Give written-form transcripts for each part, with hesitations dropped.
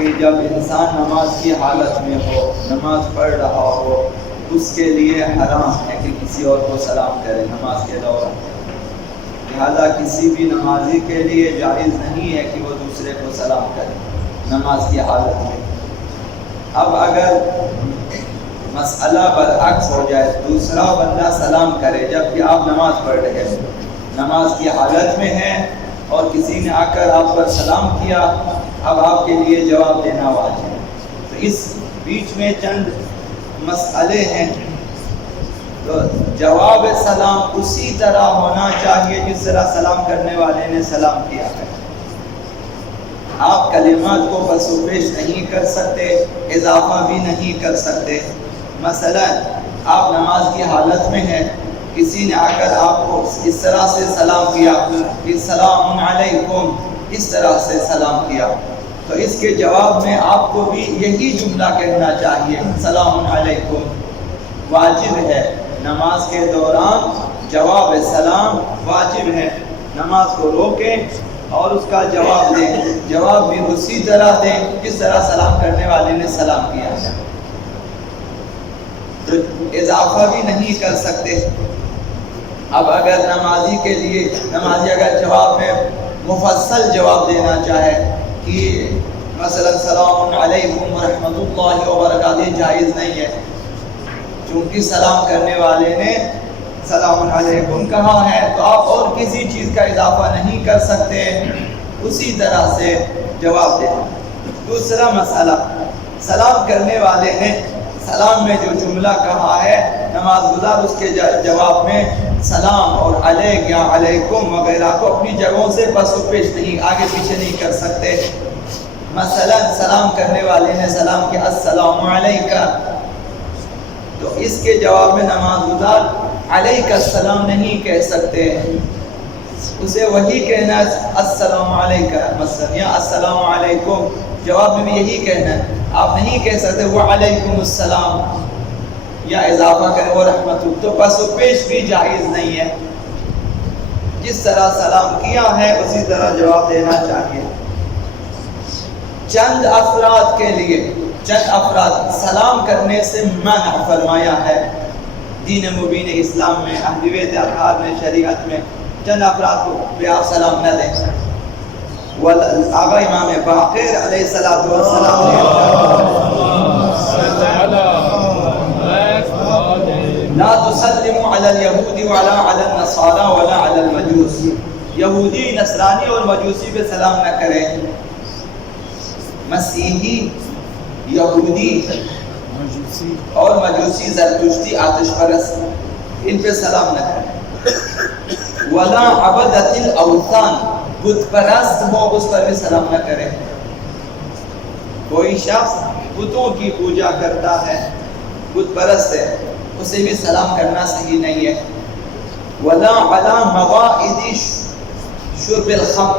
کہ جب انسان نماز کی حالت میں ہو، نماز پڑھ رہا ہو، اس کے لیے حرام ہے کہ کسی اور کو سلام کرے نماز کے دوران۔ لہذا کسی بھی نمازی کے لیے جائز نہیں ہے کہ وہ دوسرے کو سلام کرے نماز کی حالت میں۔ اب اگر مسئلہ برعکس ہو جائے، دوسرا بندہ سلام کرے جبکہ آپ نماز پڑھ رہے ہیں، نماز کی حالت میں ہیں اور کسی نے آ کر آپ پر سلام کیا، اب آپ کے لیے جواب دینا واجب ہے۔ تو اس بیچ میں چند مسئلے ہیں۔ تو جواب سلام اسی طرح ہونا چاہیے جس طرح سلام کرنے والے نے سلام کیا ہے۔ آپ کلمات کو پس و پیش نہیں کر سکتے، اضافہ بھی نہیں کر سکتے۔ مثلا آپ نماز کی حالت میں ہیں، کسی نے آ کر آپ کو اس طرح سے سلام کیا، السلام علیکم، اس طرح سے سلام کیا، تو اس کے جواب میں آپ کو بھی یہی جملہ کہنا چاہیے، السلام علیکم۔ واجب ہے نماز کے دوران جواب سلام واجب ہے، نماز کو روکیں اور اس کا جواب دیں، جواب بھی اسی طرح دیں جس طرح سلام کرنے والے نے سلام کیا ہے، تو اضافہ بھی نہیں کر سکتے۔ اب اگر نمازی کے لیے نمازی اگر جواب میں مفصل جواب دینا چاہے کہ مثلا السلام علیکم ورحمۃ اللہ وبرکاتہ، یہ جائز نہیں ہے، چونکہ سلام کرنے والے نے السلام علیکم کہا ہے تو آپ اور کسی چیز کا اضافہ نہیں کر سکتے، اسی طرح سے جواب دینا۔ دوسرا مسئلہ، سلام کرنے والے نے سلام میں جو جملہ کہا ہے، نماز گزار اس کے جواب میں سلام اور علیک یا علیکم وغیرہ کو اپنی جگہوں سے پس و پیش نہیں، آگے پیچھے نہیں کر سکتے۔ مثلا سلام کرنے والے نے سلام کیا السلام علیکہ، تو اس کے جواب میں نماز گزار علیک السلام نہیں کہہ سکتے، اسے وہی کہنا السلام علیکہ مثلا یا السلام علیکم، جواب میں بھی یہی کہنا ہے، آپ نہیں کہہ سکتے وہ علیکم السلام یا اضافہ کریں وہ رحمت، تو پس و پیش بھی جائز نہیں ہے، جس طرح سلام کیا ہے اسی طرح جواب دینا چاہیے۔ چند افراد کے لیے، چند افراد سلام کرنے سے منع فرمایا ہے دین مبین اسلام میں، اہل بیت اطہار میں، شریعت میں، چند افراد کو بھی آپ سلام نہ دیں۔ آقا امام باقر علیہ السلام نے لا تسلموا علی الیہود ولا علی النصارى ولا علی المجوس، یہودی، نصرانی اور مجوسی پہ سلام نہ کریں، مسیحی، یہودی اور مجوسی، زرتشتی، آتش پرست، ان پہ سلام نہ کریں۔ ولا عبدۃ الاوثان، بت پرست ہو اس پر بھی سلام نہ کریں، کوئی شخص بتوں کی پوجا کرتا ہے، بت پرست ہے، اسے بھی سلام کرنا صحیح نہیں ہے۔ ولا علی مواعظ شرب الخمر،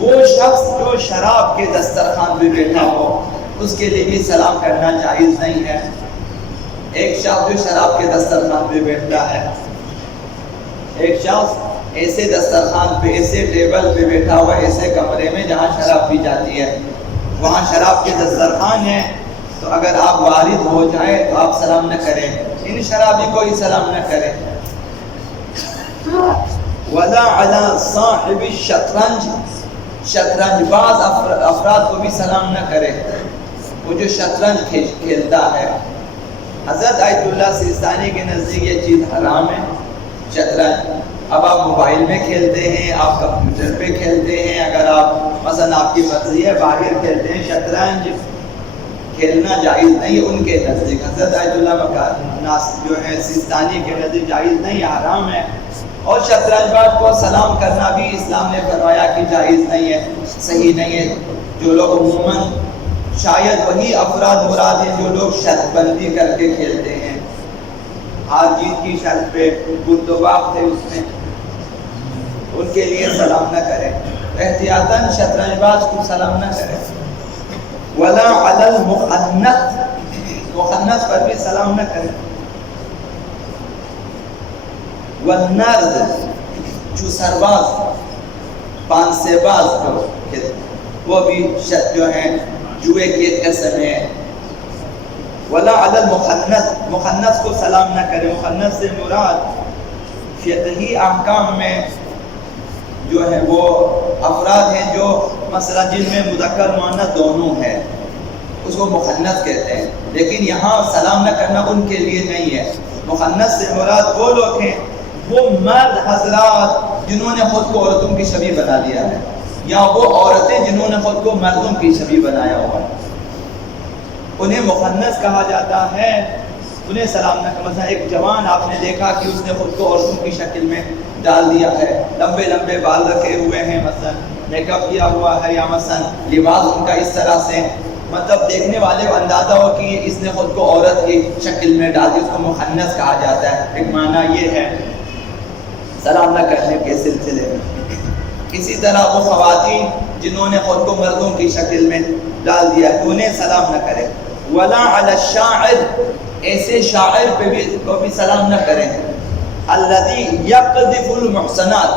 وہ شخص جو شراب کے دسترخوان پہ بیٹھا ہو اس کے لیے بھی سلام کرنا جائز نہیں ہے۔ ایک شخص جو شراب کے دسترخوان پہ بیٹھتا ہے، ایک شخص ایسے دسترخوان پہ، ایسے ٹیبل پہ بیٹھا ہوا، ایسے کمرے میں جہاں شراب پی جاتی ہے، وہاں شراب کے دسترخوان ہے، تو اگر آپ وارد ہو جائیں تو آپ سلام نہ کریں، ان شرابی کو ہی سلام نہ کریں۔ ولا علی صاحب الشطرنج، شطرنج باز افراد کو بھی سلام نہ کرے، وہ جو شطرنج کھیلتا ہے۔ حضرت آیت اللہ سیستانی کے نزدیک یہ چیز حرام ہے، شطرنج۔ اب آپ موبائل میں کھیلتے ہیں، آپ کمپیوٹر پہ کھیلتے ہیں، اگر آپ مثلا آپ کی مرضی ہے باہر کھیلتے ہیں، شطرنج کھیلنا جائز نہیں ان کے نزدیک، حضرت آیت اللہ جو ہے سیستانی کے نزدیک جائز نہیں، حرام ہے۔ اور شطرنج باز کو سلام کرنا بھی اسلام نے فرمایا کہ جائز نہیں ہے، صحیح نہیں ہے۔ جو لوگ عموماً شاید وہی افراد مراد ہیں جو لوگ شرط بندی کر کے کھیلتے ہیں، ہار جیت کی شرط پہ گرد و باغ تھے اس میں، ان کے لیے سلام نہ کریں، احتیاطاً شطرنج باز کو سلام نہ کریں۔ ولا علی المخنث، مخنث پر بھی سلام نہ کریں۔ والنرد، جو سرباز، پانسے باز کو وہ بھی جو ہیں جوئے کی ایک قسم ہے۔ ولا علی المخنث، مخنث کو سلام نہ کرے۔ مخنث سے مراد فقہی احکام میں جو ہے وہ افراد ہیں جو مثلا جن میں مذکر مؤنث دونوں ہیں، اس کو مخنث کہتے ہیں، لیکن یہاں سلام نہ کرنا ان کے لیے نہیں ہے۔ مخنث سے مراد وہ لوگ ہیں، وہ مرد حضرات جنہوں نے خود کو عورتوں کی شبیہ بنا لیا ہے، یا وہ عورتیں جنہوں نے خود کو مردوں کی شبیہ بنایا ہوا ہے، انہیں مخنث کہا جاتا ہے۔ انہیں سلام نہ کرنا۔ مثلا ایک جوان آپ نے دیکھا کہ اس نے خود کو عورتوں کی شکل میں ڈال دیا ہے، لمبے لمبے بال رکھے ہوئے ہیں، مثلا میک اپ کیا ہوا ہے، یا مثلا لباس ان کا اس طرح سے، مطلب دیکھنے والے کو اندازہ ہو کہ اس نے خود کو عورت کی شکل میں ڈال دی، اس کو مخنث کہا جاتا ہے۔ ایک معنی یہ ہے سلام نہ کرنے کے سلسلے میں۔ اسی طرح وہ خواتین جنہوں نے خود کو مردوں کی شکل میں ڈال دیا ہے، انہیں سلام نہ کرے۔ ولا علی الشاعر، ایسے شاعر پہ بھی سلام نہ کریں۔ الذی یقذف المحصنات،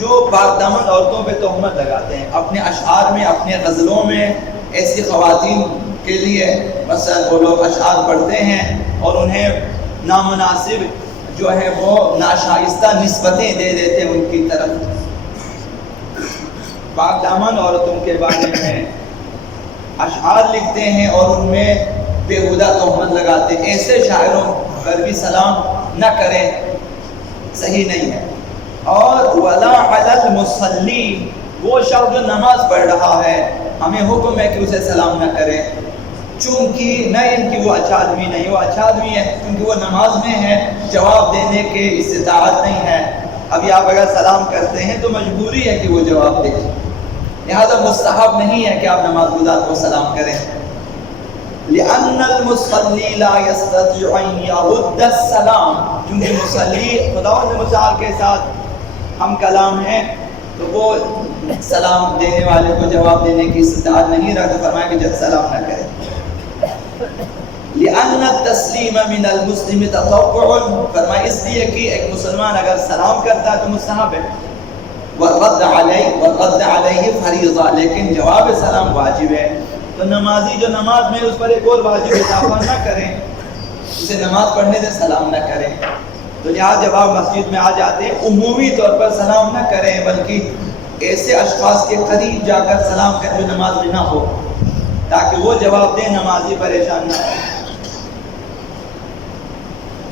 جو پاک دامن عورتوں پہ تہمت لگاتے ہیں، اپنے اشعار میں، اپنے غزلوں میں ایسی خواتین کے لیے مثلا وہ لوگ اشعار پڑھتے ہیں اور انہیں نامناسب جو ہے وہ ناشائستہ نسبتیں دے دیتے ہیں ان کی طرف، پاک دامن عورتوں کے بارے میں اشعار لکھتے ہیں اور ان میں بےہودہ تہمت لگاتے ہیں۔ ایسے شاعروں پر بھی سلام نہ کریں، صحیح نہیں ہے۔ اور ولا علی المصلی، وہ شخص جو نماز پڑھ رہا ہے، ہمیں حکم ہے کہ اسے سلام نہ کریں، چونکہ نہ ان کی وہ اچھا آدمی نہیں، وہ اچھا آدمی ہے کیونکہ وہ نماز میں ہے، جواب دینے کے استطاعت نہیں ہے۔ ابھی آپ اگر سلام کرتے ہیں تو مجبوری ہے کہ وہ جواب دے، لہذا مستحب نہیں ہے کہ آپ نماز گزار کو سلام کریں۔ لأن المصلی لا يستطيع ان يرد السلام، کیونکہ مصلی خداوند متعال کے ساتھ ہم کلام ہیں، تو وہ سلام دینے والے کو جواب دینے کی استطاعت نہیں رکھتا، فرمایا کہ جب سلام نہ کرے۔ لأن التسلیم من المسلم تطوع، فرمایا اس لیے کہ ایک مسلمان اگر سلام کرتا ہے تو مستحب ہے، والرد علیہ فریضہ، لیکن جواب سلام واجب ہے۔ تو نمازی جو نماز میں اس پر ایک اور واجب اضافہ نہ کریں، اسے نماز پڑھنے سے سلام نہ کریں۔ تو لہٰذا جب آپ مسجد میں آ جاتے ہیں عمومی طور پر سلام نہ کریں، بلکہ ایسے اشخاص کے قریب جا کر سلام کریں جو نماز میں نہ ہو، تاکہ وہ جواب دیں، نمازی پریشان نہ ہو۔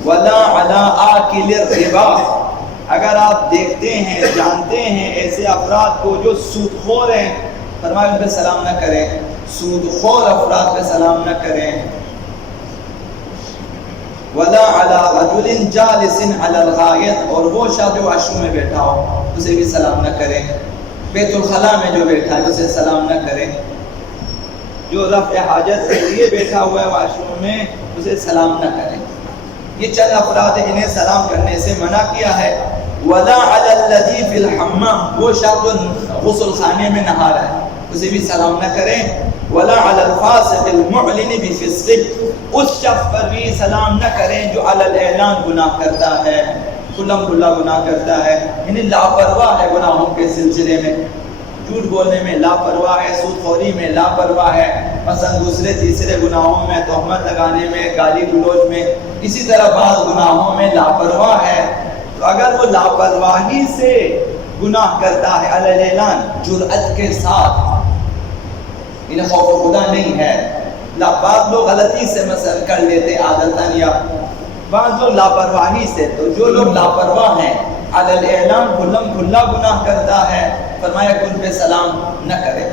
ولا علی آکل الربا، اگر آپ دیکھتے ہیں، جانتے ہیں ایسے افراد کو جو سود خور ہیں، فرمایا ان پہ سلام نہ کریں، سود خور افراد پہ سلام نہ کریں۔ ولا علی رجل جالس علی الغائط، اور وہ شخص جو واش روم میں بیٹھا ہو اسے بھی سلام نہ کریں، بیت الخلاء میں جو بیٹھا ہے اسے سلام نہ کریں، جو رفع حاجت کے لیے بیٹھا ہوا ہے واش روم میں اسے سلام نہ کریں۔ یہ چند افراد ہیں جنہیں سلام کرنے سے منع کیا ہے۔ ولا علی الذی فی الحمام، وہ شخص جو غسل خانے میں نہا رہا ہے اسے بھی سلام نہ کریں۔ ولا علی الفاسق المعلن بفسق، اس شخص پر بھی سلام نہ کریں جو علی الاعلان گناہ کرتا ہے، کھلم کھلا گناہ کرتا ہے، یعنی لاپرواہ ہے گناہوں کے سلسلے میں، جھوٹ بولنے میں لاپرواہ ہے، سود خوری میں لاپرواہ ہے، مثلا دوسرے تیسرے گناہوں میں، تہمت لگانے میں، گالی گلوچ میں، اسی طرح بعض گناہوں میں لاپرواہ ہے۔ تو اگر وہ لاپرواہی سے گناہ کرتا ہے علی الاعلان، جرأت کے ساتھ، انہیں خوف خدا نہیں ہے، بعض لوگ غلطی سے مثلا کر لیتے عادتاً، یا بعض لوگ لاپرواہی سے، تو جو لوگ لاپرواہ ہیں علی الاعلان کھلم کھلا گناہ کرتا ہے، فرمایا کہ ان پہ سلام نہ کرے۔